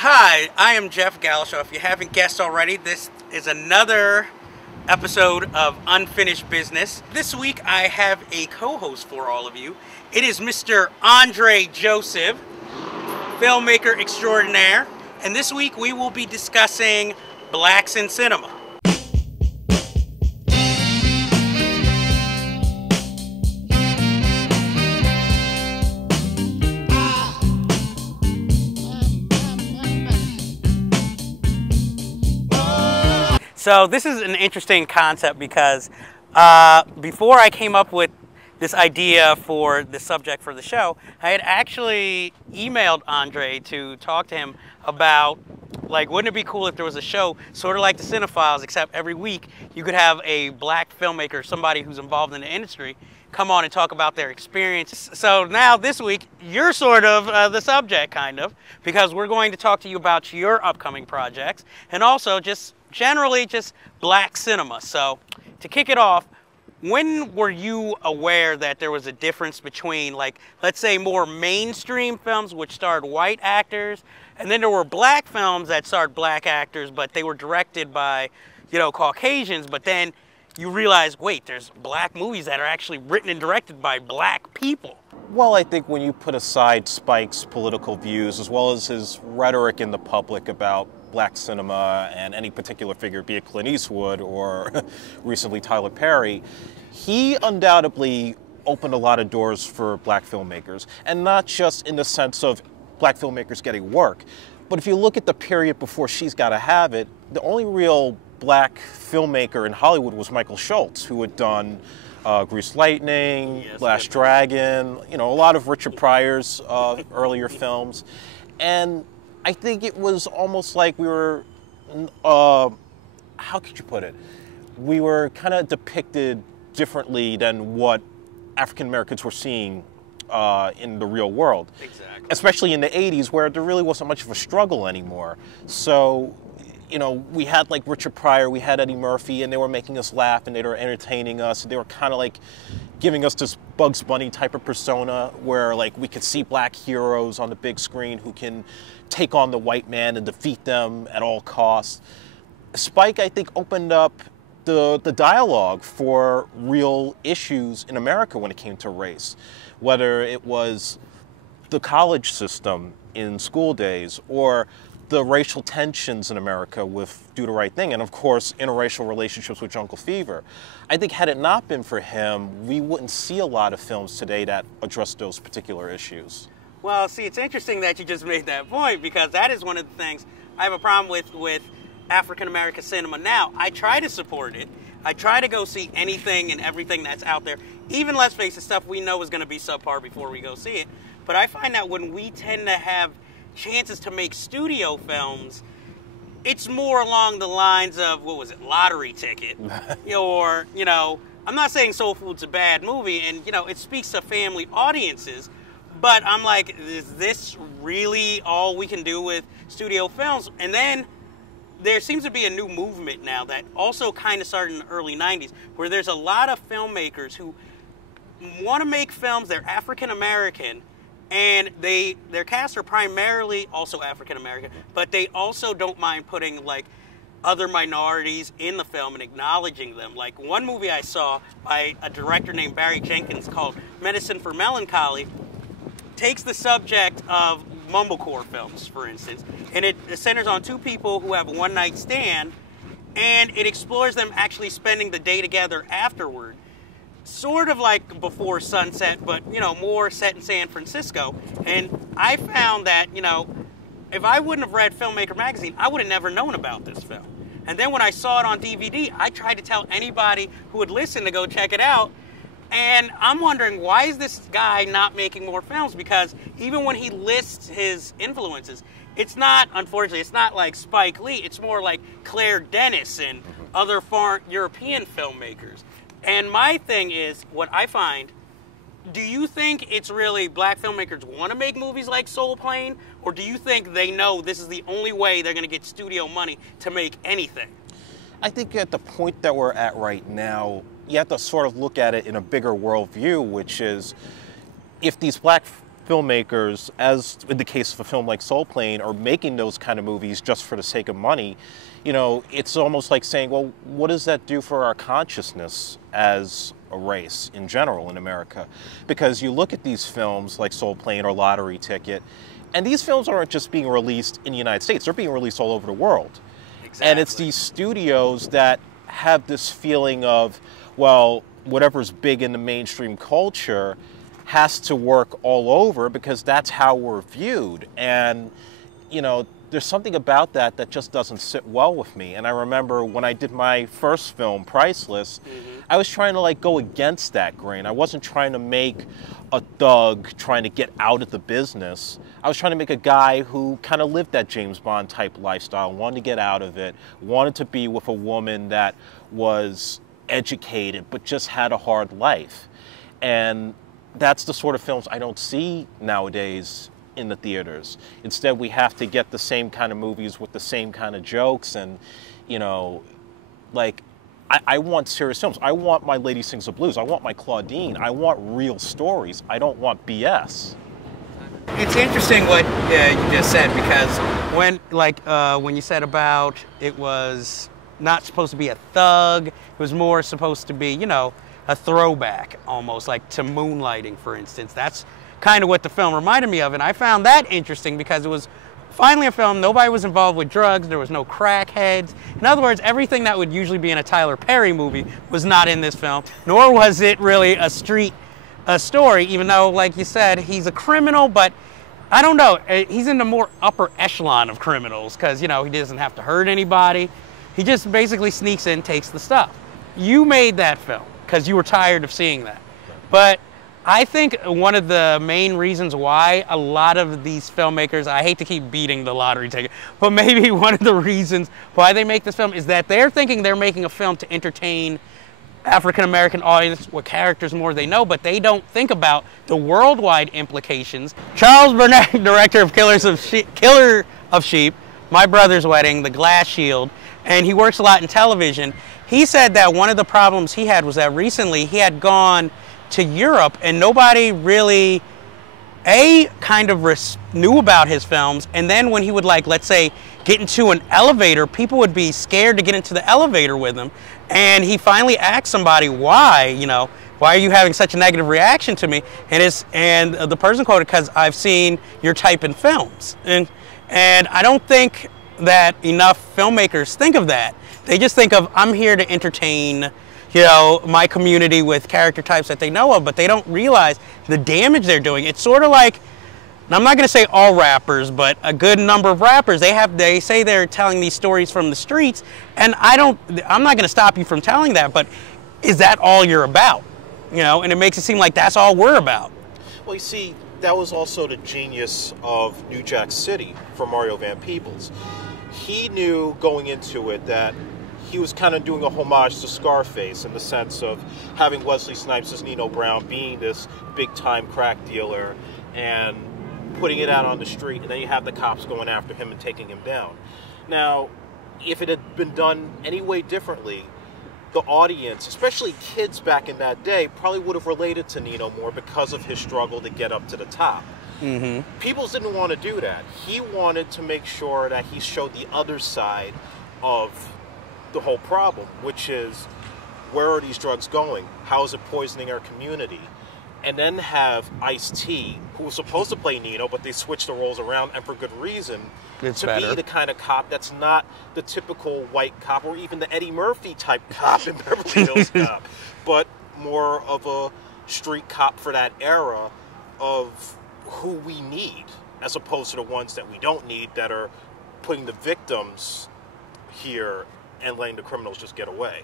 Hi, I am Jeff Gallashaw. If you haven't guessed already, this is another episode of Unfinished Business. This week I have a co-host for all of you. It is Mr. Andre Joseph, filmmaker extraordinaire. And this week we will be discussing blacks in cinema. So this is an interesting concept because before I came up with this idea for the subject for the show, I had actually emailed Andre to talk to him about, like, wouldn't it be cool if there was a show sort of like the CineFiles, except every week you could have a black filmmaker, somebody who's involved in the industry, come on and talk about their experience. So now this week, you're sort of the subject, kind of, because we're going to talk to you about your upcoming projects and also just generally just black cinema. So to kick it off, when were you aware that there was a difference between, like, let's say more mainstream films which starred white actors, and then there were black films that starred black actors, but they were directed by, you know, Caucasians, but then you realize, wait, there's black movies that are actually written and directed by black people? Well, I think when you put aside Spike's political views, as well as his rhetoric in the public about black cinema and any particular figure, be it Clint Eastwood or recently Tyler Perry, he undoubtedly opened a lot of doors for black filmmakers. And not just in the sense of black filmmakers getting work, but if you look at the period before She's Gotta Have It, the only real black filmmaker in Hollywood was Michael Schultz, who had done Grease Lightning, Last Dragon, you know, a lot of Richard Pryor's earlier films. And I think it was almost like we were, how could you put it? We were kind of depicted differently than what African Americans were seeing in the real world. Exactly. Especially in the 80s, where there really wasn't much of a struggle anymore. So, you know, we had like Richard Pryor, we had Eddie Murphy, and they were making us laugh and they were entertaining us. They were kind of like giving us this Bugs Bunny type of persona where, like, we could see black heroes on the big screen who can take on the white man and defeat them at all costs. Spike, I think, opened up the dialogue for real issues in America when it came to race, whether it was the college system in school days or the racial tensions in America with Do the Right Thing, and of course interracial relationships with Jungle Fever. I think had it not been for him, we wouldn't see a lot of films today that address those particular issues. Well, see, it's interesting that you just made that point, because that is one of the things I have a problem with African-American cinema now. I try to support it. I try to go see anything and everything that's out there, even, let's face it, stuff we know is going to be subpar before we go see it. But I find that when we tend to have chances to make studio films, it's more along the lines of, what was it, Lottery Ticket, or, you know, I'm not saying Soul Food's a bad movie, and, you know, it speaks to family audiences, but I'm like, is this really all we can do with studio films? And then there seems to be a new movement now that also kind of started in the early 90s, where there's a lot of filmmakers who want to make films, they're African American, and their casts are primarily also African American, but they also don't mind putting, like, other minorities in the film and acknowledging them. Like, one movie I saw by a director named Barry Jenkins called Medicine for Melancholy takes the subject of mumblecore films, for instance, and it centers on two people who have a one-night stand, and it explores them actually spending the day together afterward. Sort of like Before Sunset, but, you know, more set in San Francisco. And I found that, you know, if I wouldn't have read Filmmaker magazine, I would have never known about this film. And then when I saw it on DVD, I tried to tell anybody who would listen to go check it out. And I'm wondering, why is this guy not making more films? Because even when he lists his influences, it's not, unfortunately, it's not like Spike Lee. It's more like Claire Denis and other foreign European filmmakers. And my thing is, what I find, do you think it's really black filmmakers want to make movies like Soul Plane? Or do you think they know this is the only way they're going to get studio money to make anything? I think at the point that we're at right now, you have to sort of look at it in a bigger worldview, which is, if these black filmmakers, as in the case of a film like Soul Plane, are making those kind of movies just for the sake of money, you know, it's almost like saying, well, what does that do for our consciousness as a race in general in America? Because you look at these films like Soul Plane or Lottery Ticket, and these films aren't just being released in the United States, they're being released all over the world. Exactly. And it's these studios that have this feeling of, well, whatever's big in the mainstream culture has to work all over because that's how we're viewed. And, you know, there's something about that that just doesn't sit well with me. And I remember when I did my first film, Priceless, I was trying to like go against that grain. I wasn't trying to make a thug trying to get out of the business. I was trying to make a guy who kind of lived that James Bond type lifestyle, wanted to get out of it, wanted to be with a woman that was educated but just had a hard life. And that's the sort of films I don't see nowadays in the theaters. Instead, we have to get the same kind of movies with the same kind of jokes, and, you know, like, I want serious films. I want my Lady Sings the Blues. I want my Claudine. I want real stories. I don't want BS. It's interesting what you just said, because when you said about it was not supposed to be a thug, it was more supposed to be, you know, a throwback almost, like to Moonlighting, for instance. That's kind of what the film reminded me of, and I found that interesting because it was finally a film, nobody was involved with drugs, there was no crackheads. In other words, everything that would usually be in a Tyler Perry movie was not in this film, nor was it really a street story, even though, like you said, he's a criminal, but I don't know, he's in the more upper echelon of criminals because, you know, he doesn't have to hurt anybody. He just basically sneaks in, takes the stuff. You made that film because you were tired of seeing that. But I think one of the main reasons why a lot of these filmmakers, I hate to keep beating the Lottery Ticket, but maybe one of the reasons why they make this film is that they're thinking they're making a film to entertain African-American audience with characters more they know, but they don't think about the worldwide implications. Charles Burnett, director of Killer of Sheep, My Brother's Wedding, The Glass Shield, and he works a lot in television. He said that one of the problems he had was that recently he had gone to Europe and nobody really, kind of knew about his films, and then when he would, like, let's say, get into an elevator, people would be scared to get into the elevator with him, and he finally asked somebody, why, you know, why are you having such a negative reaction to me? And the person quoted, because I've seen your type in films. And I don't think that enough filmmakers think of that. They just think of, I'm here to entertain, you know, my community with character types that they know of, but they don't realize the damage they're doing. It's sort of like, and I'm not going to say all rappers, but a good number of rappers, they say they're telling these stories from the streets, and I'm not going to stop you from telling that, but is that all you're about? You know, and it makes it seem like that's all we're about. Well, you see, that was also the genius of New Jack City for Mario Van Peebles. He knew going into it that he was kind of doing a homage to Scarface in the sense of having Wesley Snipes as Nino Brown being this big-time crack dealer and putting it out on the street, and then you have the cops going after him and taking him down. Now, if it had been done any way differently, the audience, especially kids back in that day, probably would have related to Nino more because of his struggle to get up to the top. Peoples didn't want to do that. He wanted to make sure that he showed the other side of the whole problem, which is, where are these drugs going? How is it poisoning our community? And then have Ice-T, who was supposed to play Nino, but they switched the roles around, and for good reason, be the kind of cop that's not the typical white cop or even the Eddie Murphy type cop in Beverly Hills Cop, but more of a street cop for that era of who we need, as opposed to the ones that we don't need that are putting the victims here and letting the criminals just get away.